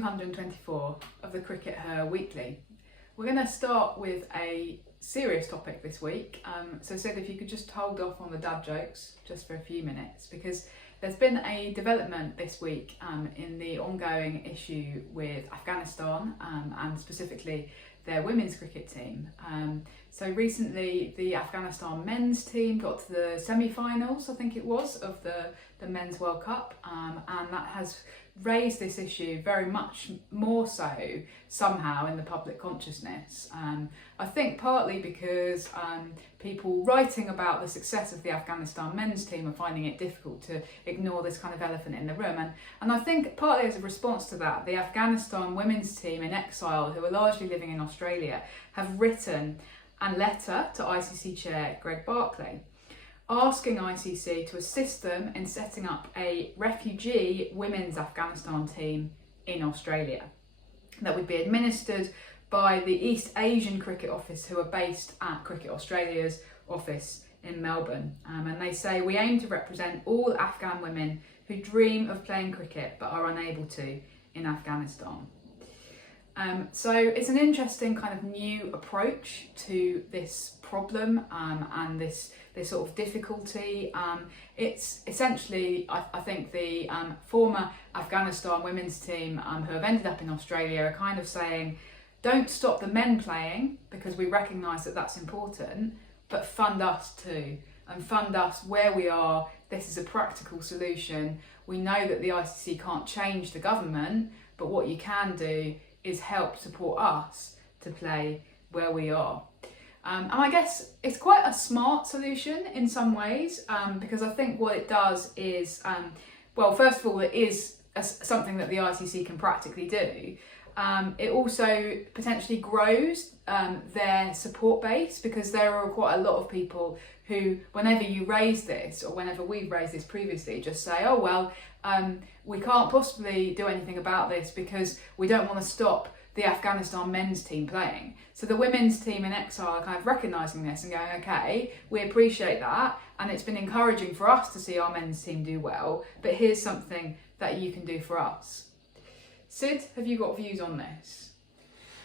224 of the CRICKETher Weekly. We're going to start with a serious topic this week. So Sid, if you could just hold off on the dad jokes just for a few minutes, because there's been a development this week in the ongoing issue with Afghanistan and specifically their women's cricket team. So recently the Afghanistan men's team got to the semi-finals, I think it was, of the Men's World Cup, and that has raised this issue very much more so somehow in the public consciousness. I think partly because people writing about the success of the Afghanistan men's team are finding it difficult to ignore this kind of elephant in the room, and I think partly as a response to that, the Afghanistan women's team in exile, who are largely living in Australia, have written a letter to ICC Chair Greg Barclay, asking ICC to assist them in setting up a refugee women's Afghanistan team in Australia that would be administered by the East Asian Cricket Office, who are based at Cricket Australia's office in Melbourne. And they say, we aim to represent all Afghan women who dream of playing cricket but are unable to in Afghanistan. So it's an interesting kind of new approach to this problem and this sort of difficulty. It's essentially, I think, the former Afghanistan women's team who have ended up in Australia are kind of saying, don't stop the men playing because we recognise that that's important, but fund us too, and fund us where we are. This is a practical solution. We know that the ICC can't change the government, but what you can do is help support us to play where we are. And I guess it's quite a smart solution in some ways, because I think what it does is, well, first of all, it is something that the ICC can practically do. It also potentially grows their support base, because there are quite a lot of people who, whenever you raise this, or whenever we've raised this previously, just say, oh, well, we can't possibly do anything about this because we don't want to stop the Afghanistan men's team playing. So the women's team in exile are kind of recognising this and going, okay, we appreciate that, and it's been encouraging for us to see our men's team do well, but here's something that you can do for us. Sid, have you got views on this?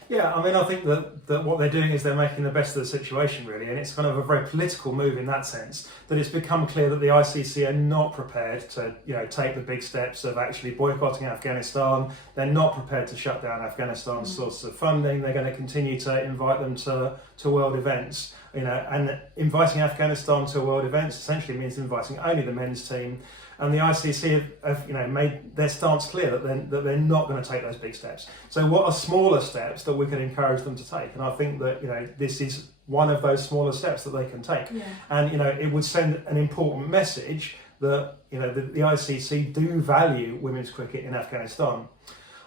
Yeah, I mean, I think that what they're doing is they're making the best of the situation, really, and it's kind of a very political move in that sense, that it's become clear that the ICC are not prepared to, take the big steps of actually boycotting Afghanistan. They're not prepared to shut down Afghanistan's sources of funding. They're going to continue to invite them to world events, and inviting Afghanistan to world events essentially means inviting only the men's team. And the ICC have made their stance clear that they're not going to take those big steps. So what are smaller steps that we can encourage them to take? And I think that this is one of those smaller steps that they can take. Yeah. And it would send an important message that the ICC do value women's cricket in Afghanistan.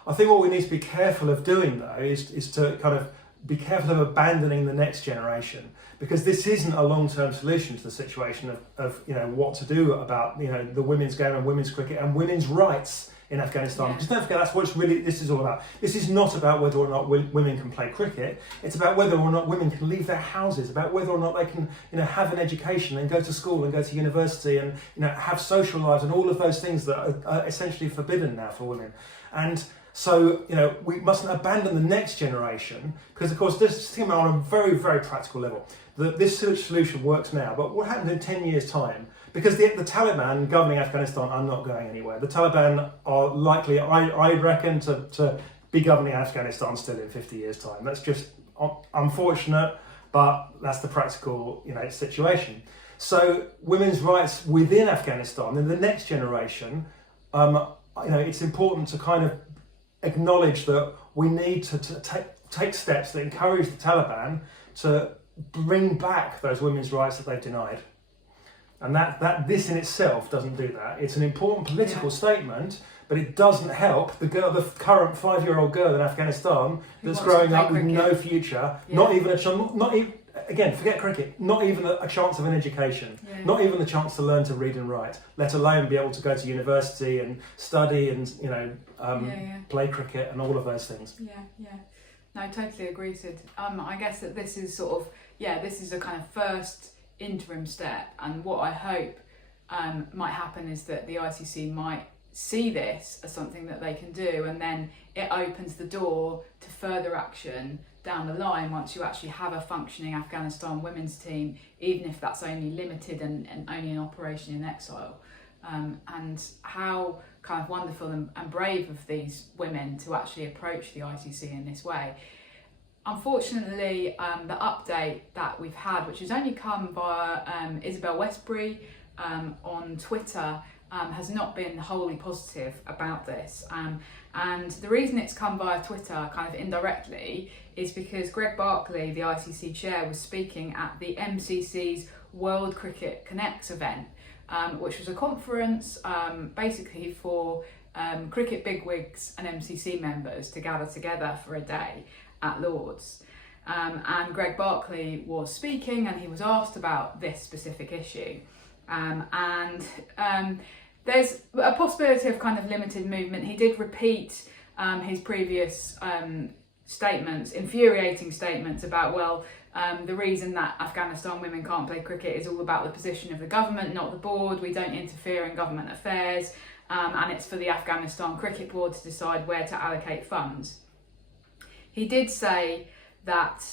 I think what we need to be careful of doing, though, is to kind of be careful of abandoning the next generation, because this isn't a long-term solution to the situation of what to do about the women's game and women's cricket and women's rights in Afghanistan. Yeah. Because don't forget, that's what this is all about. This is not about whether or not women can play cricket. It's about whether or not women can leave their houses, about whether or not they can have an education and go to school and go to university and have social lives and all of those things that are essentially forbidden now for women. And so, we mustn't abandon the next generation, because, of course, this thing on a very, very practical level, that this solution works now, but what happens in 10 years' time? Because the Taliban governing Afghanistan are not going anywhere. The Taliban are likely, I reckon, to be governing Afghanistan still in 50 years' time. That's just unfortunate, but that's the practical, situation. So women's rights within Afghanistan, in the next generation, it's important to kind of acknowledge that we need to take steps that encourage the Taliban to bring back those women's rights that they've denied. And that this in itself doesn't do that. It's an important political statement, but it doesn't help the current 5-year-old girl in Afghanistan that's growing up with no future, not even again, forget cricket, not even a chance of an education, not even the chance to learn to read and write, let alone be able to go to university and study and, play cricket and all of those things. Yeah. No, I totally agree, Sid. I guess that this is this is a kind of first interim step, and what I hope might happen is that the ICC might see this as something that they can do, and then it opens the door to further action down the line once you actually have a functioning Afghanistan women's team, even if that's only limited and only an operation in exile. And how kind of wonderful and brave of these women to actually approach the ICC in this way. Unfortunately, the update that we've had, which has only come via Isabel Westbury on Twitter, has not been wholly positive about this. And the reason it's come via Twitter, kind of indirectly, is because Greg Barclay, the ICC chair, was speaking at the MCC's World Cricket Connects event, which was a conference basically for cricket bigwigs and MCC members to gather together for a day at Lord's. And Greg Barclay was speaking, and he was asked about this specific issue. There's a possibility of kind of limited movement. He did repeat his previous statements, infuriating statements about, well, the reason that Afghanistan women can't play cricket is all about the position of the government, not the board. We don't interfere in government affairs, and it's for the Afghanistan Cricket Board to decide where to allocate funds. He did say that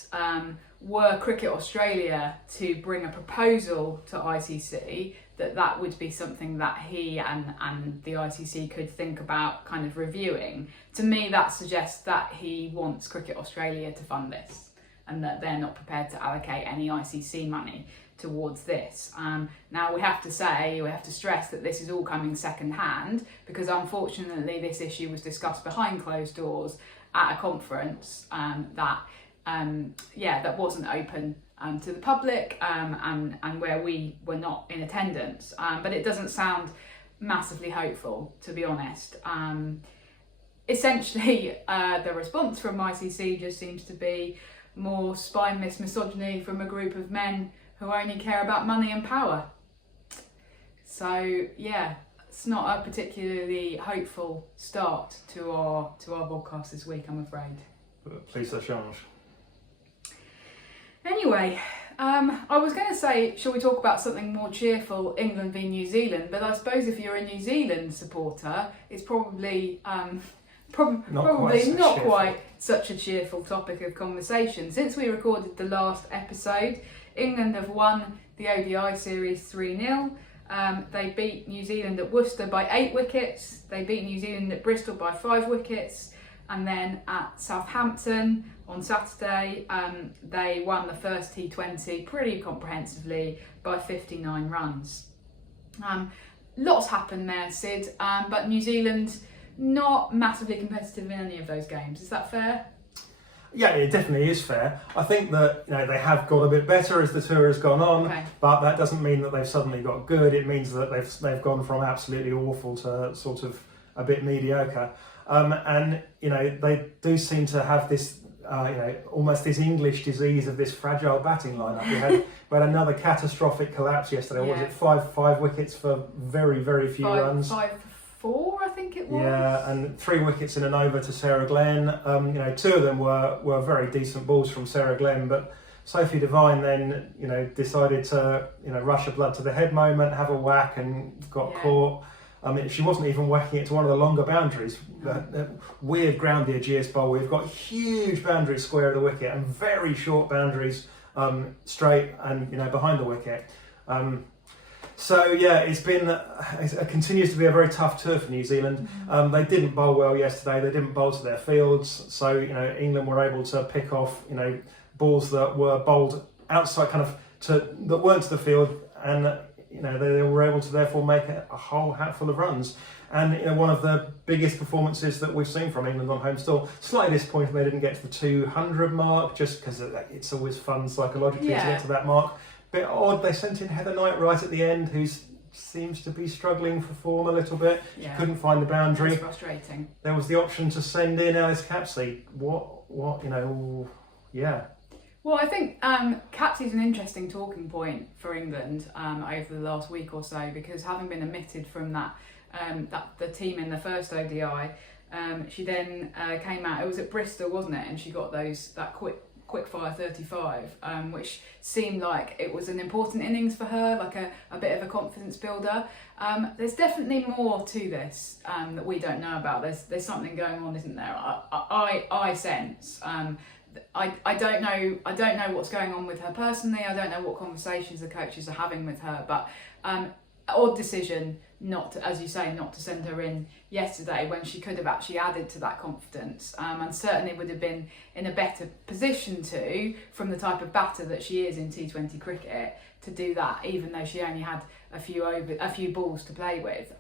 were Cricket Australia to bring a proposal to ICC, that would be something that he and the ICC could think about kind of reviewing. To me, that suggests that he wants Cricket Australia to fund this, and that they're not prepared to allocate any ICC money towards this. Now we have to stress that this is all coming second hand, because unfortunately this issue was discussed behind closed doors at a conference that wasn't open to the public, and where we were not in attendance. But it doesn't sound massively hopeful, to be honest. Essentially, the response from ICC just seems to be more spineless misogyny from a group of men who only care about money and power. So yeah, it's not a particularly hopeful start to our podcast this week, I'm afraid. Please ça change. Anyway, I was going to say, shall we talk about something more cheerful, England v New Zealand? But I suppose if you're a New Zealand supporter, it's probably not quite such a cheerful topic of conversation. Since we recorded the last episode, England have won the ODI series 3-0. They beat New Zealand at Worcester by 8 wickets. They beat New Zealand at Bristol by 5 wickets. And then at Southampton on Saturday, they won the first T20 pretty comprehensively by 59 runs. Lots happened there, Sid, but New Zealand not massively competitive in any of those games. Is that fair? Yeah, it definitely is fair. I think that they have got a bit better as the tour has gone on, okay, but that doesn't mean that they've suddenly got good. It means that they've gone from absolutely awful to sort of a bit mediocre. And they do seem to have this almost this English disease of this fragile batting lineup. We had another catastrophic collapse yesterday. Yeah. Was it five wickets for very, very few runs? 5-4, I think it was. Yeah, and 3 wickets in an over to Sarah Glenn. 2 of them were very decent balls from Sarah Glenn, but Sophie Devine then decided to rush a blood to the head moment, have a whack, and got caught. She wasn't even whacking it to one of the longer boundaries. Weird ground the Aegeus Bowl. We've got huge boundaries square of the wicket and very short boundaries straight and behind the wicket. It continues to be a very tough tour for New Zealand. They didn't bowl well yesterday. They didn't bowl to their fields. So England were able to pick off balls that were bowled outside, that weren't to the field, and they were able to therefore make a whole hatful of runs. And one of the biggest performances that we've seen from England on home soil. Slightly disappointed they didn't get to the 200 mark, just because it's always fun psychologically to get to that mark. Bit odd, they sent in Heather Knight right at the end, who seems to be struggling for form a little bit. She couldn't find the boundary. That's frustrating. There was the option to send in Alice Capsey. Well, I think Capsey's an interesting talking point for England over the last week or so, because having been omitted from the team in the first ODI, she then came out. It was at Bristol, wasn't it? And she got that quickfire 35, which seemed like it was an important innings for her, like a bit of a confidence builder. There's definitely more to this that we don't know about. There's something going on, isn't there? I sense. I don't know what's going on with her personally. I don't know what conversations the coaches are having with her, but odd decision not to, as you say, not to send her in yesterday when she could have actually added to that confidence, and certainly would have been in a better position to, from the type of batter that she is in T20 cricket, to do that, even though she only had a few balls to play with.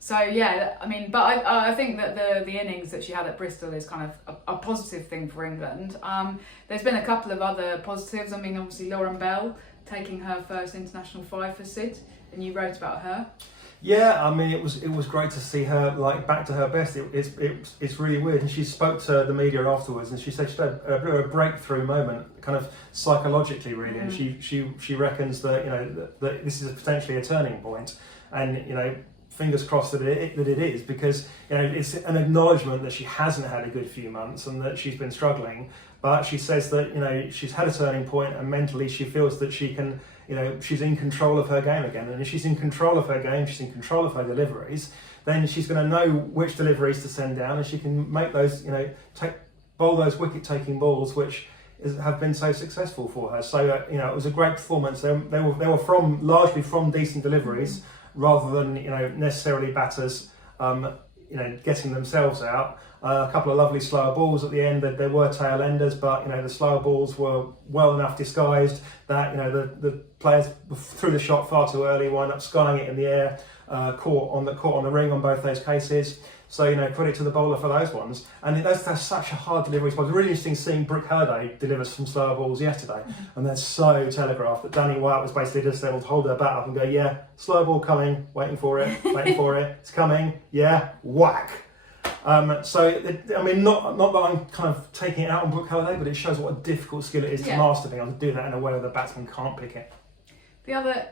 So yeah, I mean, but I think that the innings that she had at Bristol is kind of a positive thing for England. There's been a couple of other positives. I mean, obviously Lauren Bell taking her first international 5 for Sid, and you wrote about her. Yeah, I mean, it was great to see her like back to her best. It's really weird, and she spoke to the media afterwards, and she said she had a bit of a breakthrough moment, kind of psychologically, really. And she reckons that that this is potentially a turning point, and fingers crossed that it is, because it's an acknowledgement that she hasn't had a good few months and that she's been struggling. But she says that she's had a turning point, and mentally she feels that she can. She's in control of her game again, and if she's in control of her game, she's in control of her deliveries, then she's going to know which deliveries to send down, and she can make those, bowl those wicket-taking balls, which have been so successful for her. So, it was a great performance. They were largely from decent deliveries, rather than, necessarily batters, getting themselves out. A couple of lovely slower balls at the end. There were tail enders, but the slower balls were well enough disguised that the players threw the shot far too early, wind up skying it in the air, caught on the ring on both those cases. So credit to the bowler for those ones. And that's such a hard delivery. It was really interesting seeing Brooke Halliday deliver some slower balls yesterday, and they're so telegraphed that Danny White was basically just able to hold her bat up and go, yeah, slow ball coming, waiting for it, it's coming, yeah, whack. Not that I'm kind of taking it out on Brooke Halliday, but it shows what a difficult skill it is to master, being able to do that in a way where the batsman can't pick it. The other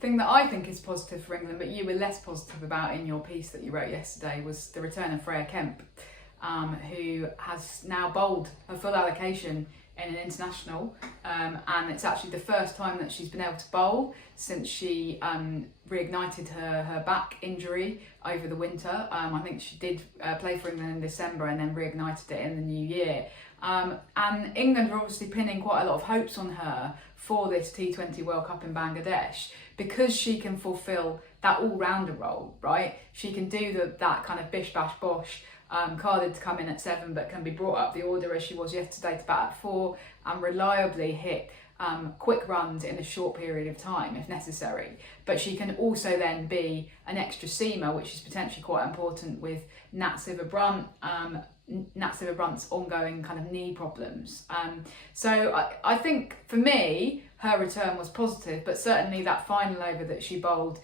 thing that I think is positive for England, but you were less positive about in your piece that you wrote yesterday, was the return of Freya Kemp, who has now bowled her full allocation in an international, and it's actually the first time that she's been able to bowl since she reignited her back injury over the winter. I think she did play for England in December and then reignited it in the new year. And England are obviously pinning quite a lot of hopes on her for this T20 World Cup in Bangladesh, because she can fulfil that all-rounder role, right? She can do that kind of bish bash bosh, carded to come in at 7, but can be brought up the order as she was yesterday to bat at 4, and reliably hit quick runs in a short period of time if necessary. But she can also then be an extra seamer, which is potentially quite important with Nat Sciver-Brunt, Nat Sciver-Brunt's ongoing kind of knee problems. So I think for me, her return was positive, but certainly that final over that she bowled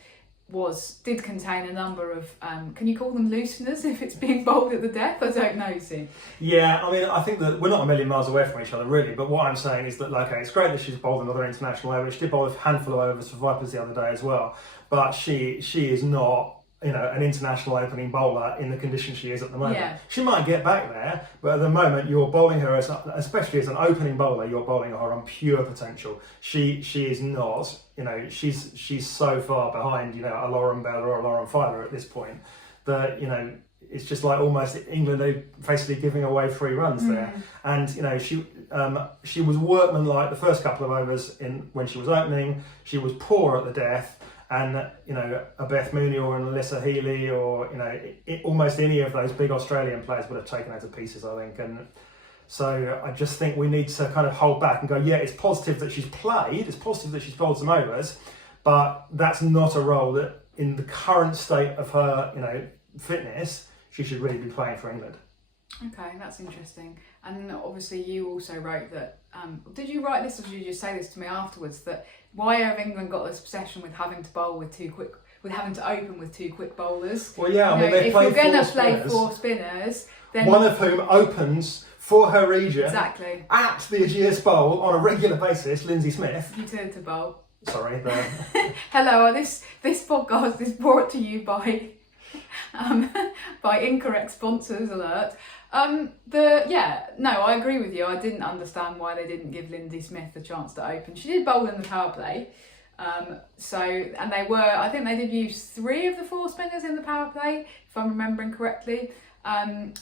did contain a number of, can you call them looseners if it's being bowled at the death? I don't know, see. Yeah, I mean, I think that we're not a million miles away from each other, really, but what I'm saying is that, okay, it's great that she's bowled another international over. She did bowl a handful of overs for Vipers the other day as well, but she is not, an international opening bowler in the condition she is at the moment. Yeah. She might get back there, but at the moment you're bowling her, especially as an opening bowler, you're bowling her on pure potential. She is not, she's so far behind, a Lauren Bell or a Lauren Filer at this point that, it's just like almost England are basically giving away free runs there. And she was workmanlike the first couple of overs when she was opening. She was poor at the death. And a Beth Mooney or an Alyssa Healy or almost any of those big Australian players would have taken her to pieces, I think. And so I just think we need to kind of hold back and go, yeah, it's positive that she's played, it's positive that she's bowled some overs, but that's not a role that in the current state of her fitness she should really be playing for England. Okay, that's interesting. And obviously you also wrote that, did you write this or did you just say this to me afterwards, that why have England got this obsession with having to bowl with having to open with 2 quick bowlers? Well, yeah, if you're going to play 4 spinners, then one of whom opens for her region exactly at the Ageas Bowl on a regular basis, Lindsay Smith. Utility bowl. Sorry. Hello, this podcast is brought to you by incorrect sponsors alert. I agree with you. I didn't understand why they didn't give Lindsay Smith the chance to open. She did bowl in the power play. I think they did use 3 of the 4 spinners in the power play, if I'm remembering correctly. Odd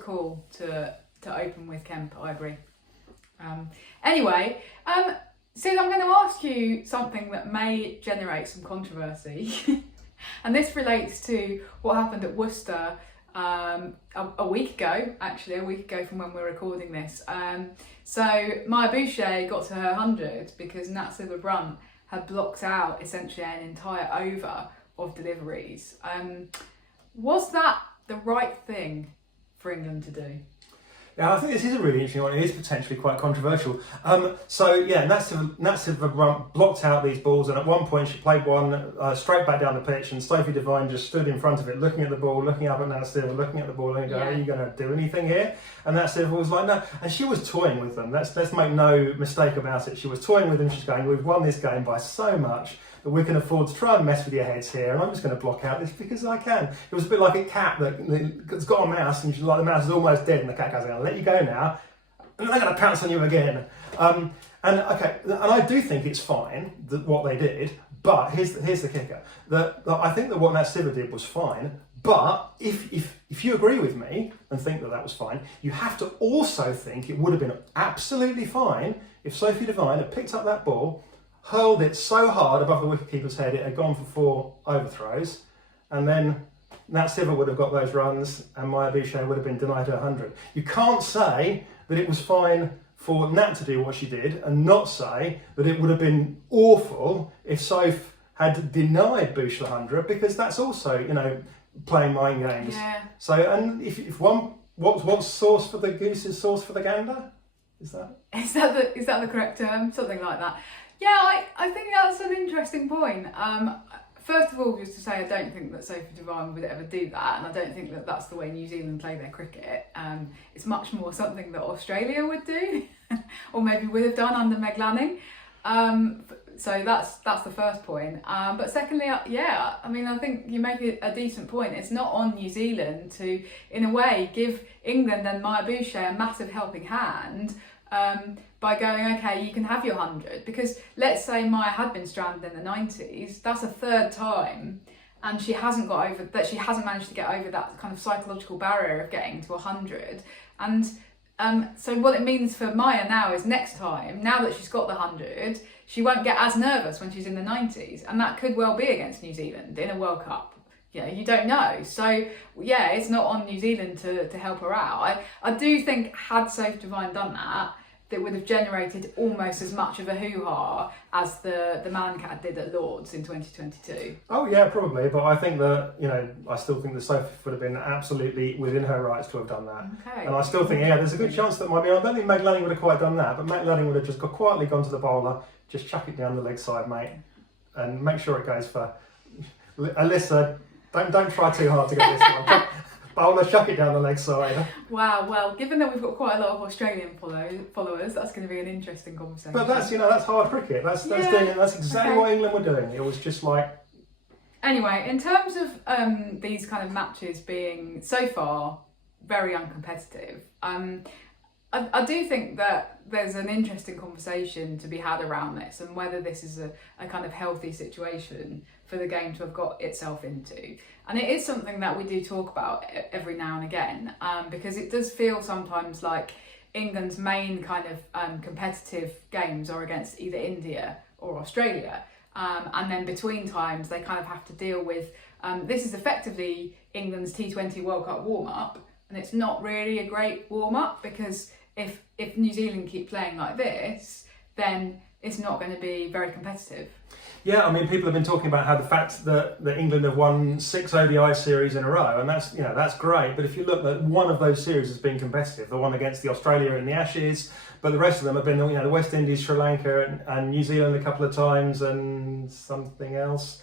call to open with Kemp, I agree. Sid, I'm going to ask you something that may generate some controversy. And this relates to what happened at Worcester a week ago from when we're recording this. So Maya Boucher got to her 100 because Nat Silver-Brunt had blocked out essentially an entire over of deliveries. Was that the right thing for England to do? Yeah, I think this is a really interesting one. It is potentially quite controversial. Nat Silver-Brunt blocked out these balls, and at one point she played one straight back down the pitch, and Sophie Devine just stood in front of it, looking at the ball, looking up at Nat Silver, looking at the ball, and going, "Are you going to do anything here?" And Nat Silver was like, "No," and she was toying with them. Let's make no mistake about it. She was toying with them. She's going, "We've won this game by so much that we can afford to try and mess with your heads here, and I'm just going to block out this because I can." It was a bit like a cat that's got a mouse, and she's like, the mouse is almost dead, and the cat goes, "I'm going to let you go now, and they're going to pounce on you again." And I do think it's fine that what they did, but here's the kicker: that I think that what Nat Silver did was fine. But if you agree with me and think that was fine, you have to also think it would have been absolutely fine if Sophie Devine had picked up that ball, hurled it so hard above the wicketkeeper's head it had gone for 4 overthrows, and then Nat Silver would have got those runs and Maya Boucher would have been denied her 100. You can't say that it was fine for Nat to do what she did and not say that it would have been awful if Soph had denied Boucher 100, because that's also, playing mind games. Yeah. So, and if what's sauce for the goose is sauce for the gander? Is that the correct term? Something like that. Yeah, I think that's an interesting point. First of all, just to say, I don't think that Sophie Devine would ever do that, and I don't think that that's the way New Zealand play their cricket. It's much more something that Australia would do, or maybe would have done under Meg Lanning. So that's the first point. But secondly, I think you make a decent point. It's not on New Zealand to, in a way, give England and Maya Boucher a massive helping hand by going, okay, you can have your 100. Because let's say Maya had been stranded in the 90s, that's a 3rd time, and she hasn't managed to get over that kind of psychological barrier of getting to 100. And so what it means for Maya now is next time, now that she's got the 100, she won't get as nervous when she's in the 90s, and that could well be against New Zealand in a World Cup. You don't know. So yeah, it's not on New Zealand to help her out. I do think had Sophie Devine done that would have generated almost as much of a hoo-ha as the Mancat did at Lords in 2022. Oh yeah, probably. But I think that, I still think that Sophie would have been absolutely within her rights to have done that. Okay. And I still think, there's a good chance that I don't think Meg Lanning would have quite done that, but Meg Lanning would have just quietly gone to the bowler, just chuck it down the leg side, mate, and make sure it goes for Alyssa. Don't try too hard to get this one. Bowler, chuck it down the leg side. Wow, well, given that we've got quite a lot of Australian followers, that's going to be an interesting conversation. But that's hard cricket. That's exactly what England were doing. It was just like... Anyway, in terms of these kind of matches being, so far, very uncompetitive, I do think that there's an interesting conversation to be had around this and whether this is a kind of healthy situation for the game to have got itself into. And it is something that we do talk about every now and again, because it does feel sometimes like England's main kind of competitive games are against either India or Australia. And then between times they kind of have to deal with, this is effectively England's T20 World Cup warm-up, and it's not really a great warm-up because if New Zealand keep playing like this, then it's not going to be very competitive. Yeah, I mean, people have been talking about how the fact that England have won 6 ODI series in a row, and that's great. But if you look at one of those series has been competitive, the one against the Australia in the Ashes, but the rest of them have been, the West Indies, Sri Lanka, and New Zealand a couple of times, and something else.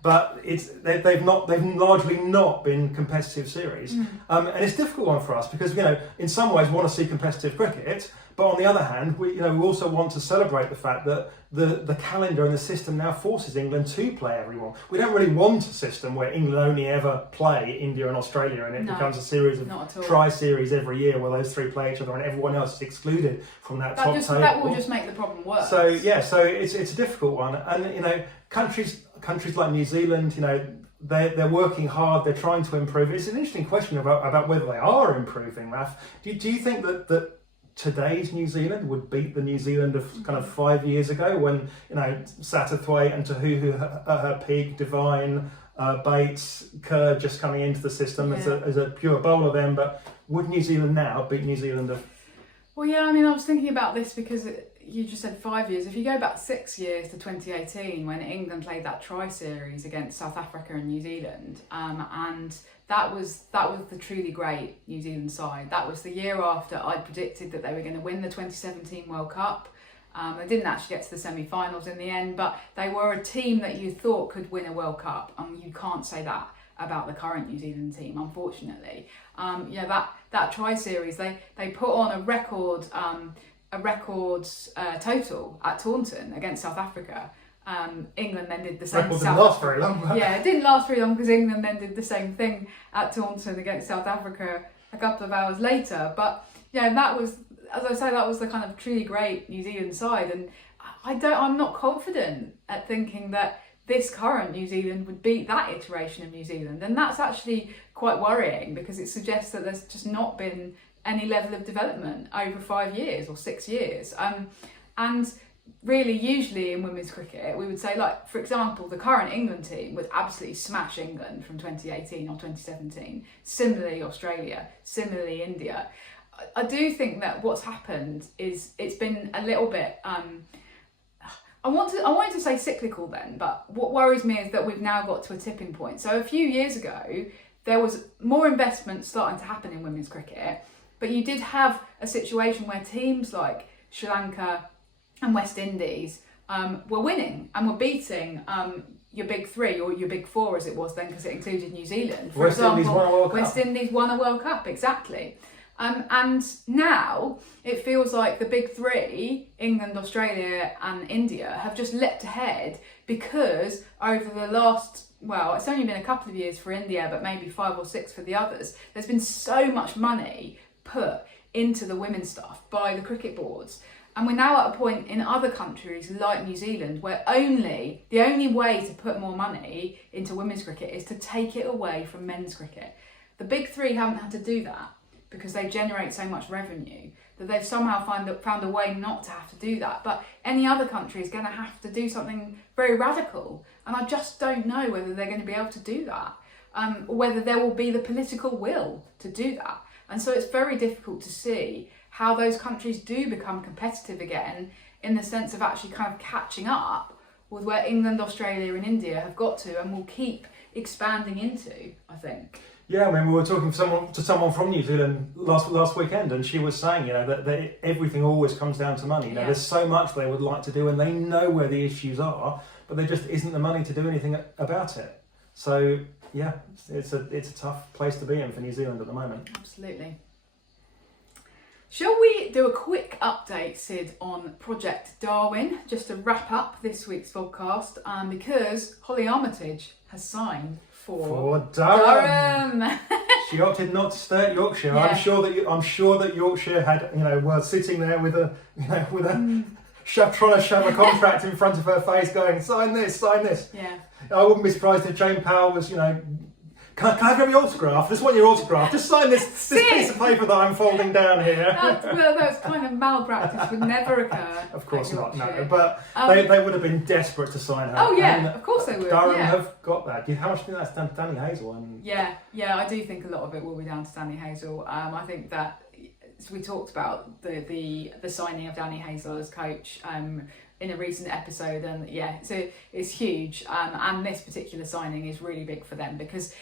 But they've largely not been competitive series, and it's a difficult one for us because in some ways we want to see competitive cricket, but on the other hand we also want to celebrate the fact that the calendar and the system now forces England to play everyone. We don't really want a system where England only ever play India and Australia, and it becomes a series of tri-series every year where those three play each other and everyone else is excluded from that top table. That will just make the problem worse. So it's a difficult one, and countries like New Zealand, they're working hard, they're trying to improve. It's an interesting question about whether they are improving, Raf. Do you think that today's New Zealand would beat the New Zealand of kind of 5 years ago when Satterthwaite and Tahuhu at her peak, Devine, Bates, Kerr just coming into the system as a pure bowler then, but would New Zealand now beat New Zealand of... Well, yeah, I mean, I was thinking about this because you just said 5 years. If you go back 6 years to 2018, when England played that tri-series against South Africa and New Zealand, and that was the truly great New Zealand side. That was the year after I predicted that they were going to win the 2017 World Cup. They didn't actually get to the semi-finals in the end, but they were a team that you thought could win a World Cup, and you can't say that about the current New Zealand team, unfortunately. That tri-series, they put on a record total at Taunton against South Africa. England then did the same. Record didn't last very long. Yeah, it didn't last very long because England then did the same thing at Taunton against South Africa a couple of hours later. But that was, as I say, that was the kind of truly great New Zealand side, and I'm not confident at thinking that this current New Zealand would beat that iteration of New Zealand, and that's actually quite worrying because it suggests that there's just not been any level of development over 5 years or 6 years. And really, usually in women's cricket, we would say, like, for example, the current England team would absolutely smash England from 2018 or 2017. Similarly, Australia, similarly, India. I do think that what's happened is it's been a little bit... I wanted to say cyclical then, but what worries me is that we've now got to a tipping point. So a few years ago, there was more investment starting to happen in women's cricket, but you did have a situation where teams like Sri Lanka and West Indies were winning and were beating your big three, or your big four as it was then, because it included New Zealand. For example, Indies won a World Cup. West Indies won a World Cup, exactly. And now it feels like the big three, England, Australia and India, have just leapt ahead because over the last, well, it's only been a couple of years for India, but maybe 5 or 6 for the others, there's been so much money put into the women's stuff by the cricket boards. And we're now at a point in other countries like New Zealand where the only way to put more money into women's cricket is to take it away from men's cricket. The big three haven't had to do that because they generate so much revenue that they've somehow found a way not to have to do that. But any other country is going to have to do something very radical. And I just don't know whether they're going to be able to do that, or whether there will be the political will to do that. And so it's very difficult to see how those countries do become competitive again, in the sense of actually kind of catching up with where England, Australia and India have got to and will keep expanding into, I think. Yeah, I mean, we were talking to someone from New Zealand last weekend, and she was saying, that everything always comes down to money. There's so much they would like to do, and they know where the issues are, but there just isn't the money to do anything about it. So, yeah, it's a tough place to be in for New Zealand at the moment. Absolutely. Shall we do a quick update, Sid, on Project Darwin, just to wrap up this week's podcast, because Hollie Armitage has signed for Durham. She opted not to stay at Yorkshire. Yeah. I'm sure that Yorkshire had, were sitting there with a trying to shove a contract in front of her face, going, sign this. Yeah. I wouldn't be surprised if Jane Powell was, can I have your autograph? I just want your autograph. Just sign this piece of paper that I'm folding down here. That's kind of malpractice would never occur. Of course not, no. But they would have been desperate to sign her. Oh yeah, of course they would. Durham have got that. How much do you think that's down to Danny Hazel? Yeah, I do think a lot of it will be down to Danny Hazel. I think that we talked about the signing of Danny Hazel as coach in a recent episode, and so it's huge, and this particular signing is really big for them because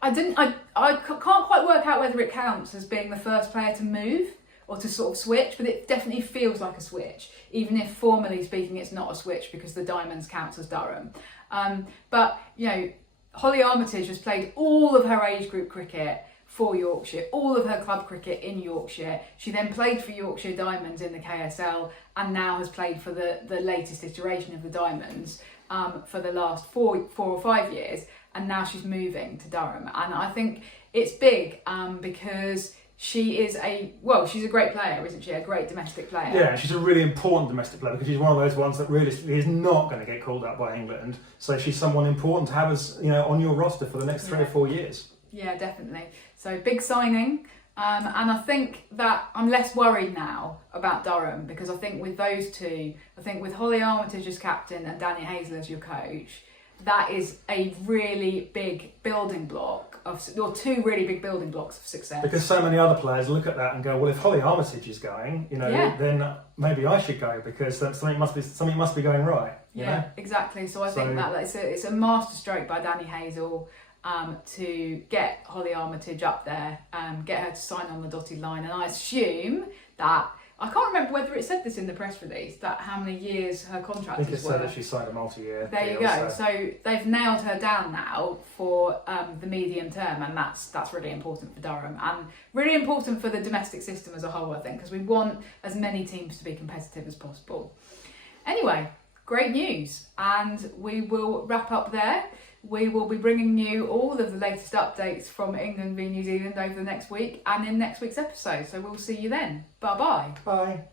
I can't quite work out whether it counts as being the first player to move or to sort of switch, but it definitely feels like a switch, even if formally speaking it's not a switch because the Diamonds counts as Durham. But you know, Hollie Armitage has played all of her age group cricket for Yorkshire, all of her club cricket in Yorkshire. She then played for Yorkshire Diamonds in the KSL, and now has played for the latest iteration of the Diamonds for the last 4 or 5 years, and now she's moving to Durham. And I think it's big because she's a great player, isn't she? A great domestic player. Yeah, she's a really important domestic player because she's one of those ones that realistically is not going to get called up by England. So she's someone important to have as, you know, on your roster for the next 3 or 4 years. Yeah, definitely. So big signing. And I think that I'm less worried now about Durham because I think with those two, I think with Hollie Armitage as captain and Danny Hazel as your coach, that is a really big building block or 2 really big building blocks of success. Because so many other players look at that and go, well, if Hollie Armitage is going, you know, then maybe I should go because something must be going right. You know? Exactly. So I think that it's a masterstroke by Danny Hazel to get Hollie Armitage up there, get her to sign on the dotted line, and I assume that. I can't remember whether it said this in the press release, that how many years her contract was. I think it said that she signed a multi-year deal. There you go. So they've nailed her down now for the medium term, and that's really important for Durham and really important for the domestic system as a whole, I think, because we want as many teams to be competitive as possible. Anyway, great news, and we will wrap up there. We will be bringing you all of the latest updates from England v New Zealand over the next week and in next week's episode. So we'll see you then. Bye-bye. Bye.